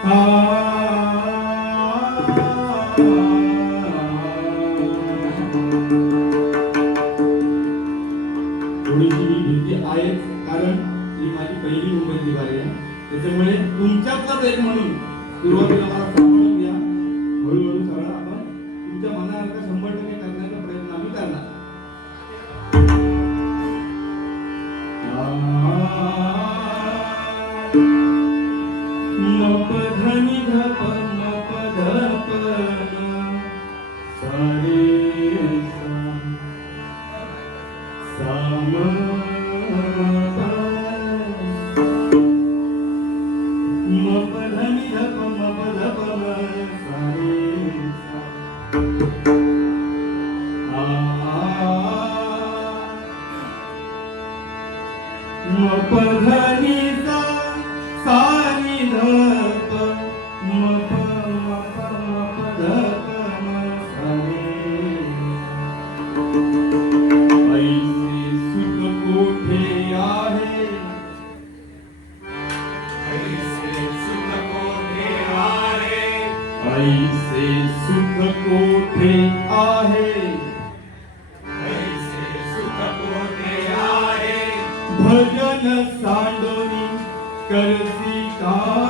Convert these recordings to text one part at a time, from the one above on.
थोडीशी मी भीती कारण ही माझी पहिली मुंबईची आहे. त्याच्यामुळे तुमच्यातलाच एक म्हणून सुरुवातीला मला सांभाळून घ्या. हळूहळू सगळं आपण तुमच्या मनासारखं शंभर टक्के करण्याचा प्रयत्न आम्ही करणार. आहे. भजन सांडोनी करसी काय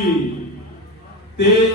de ter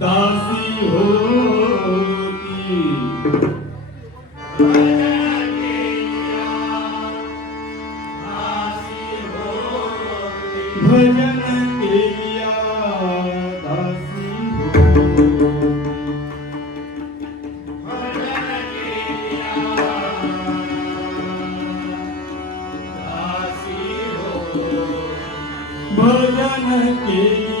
दासी होती भजन केलिया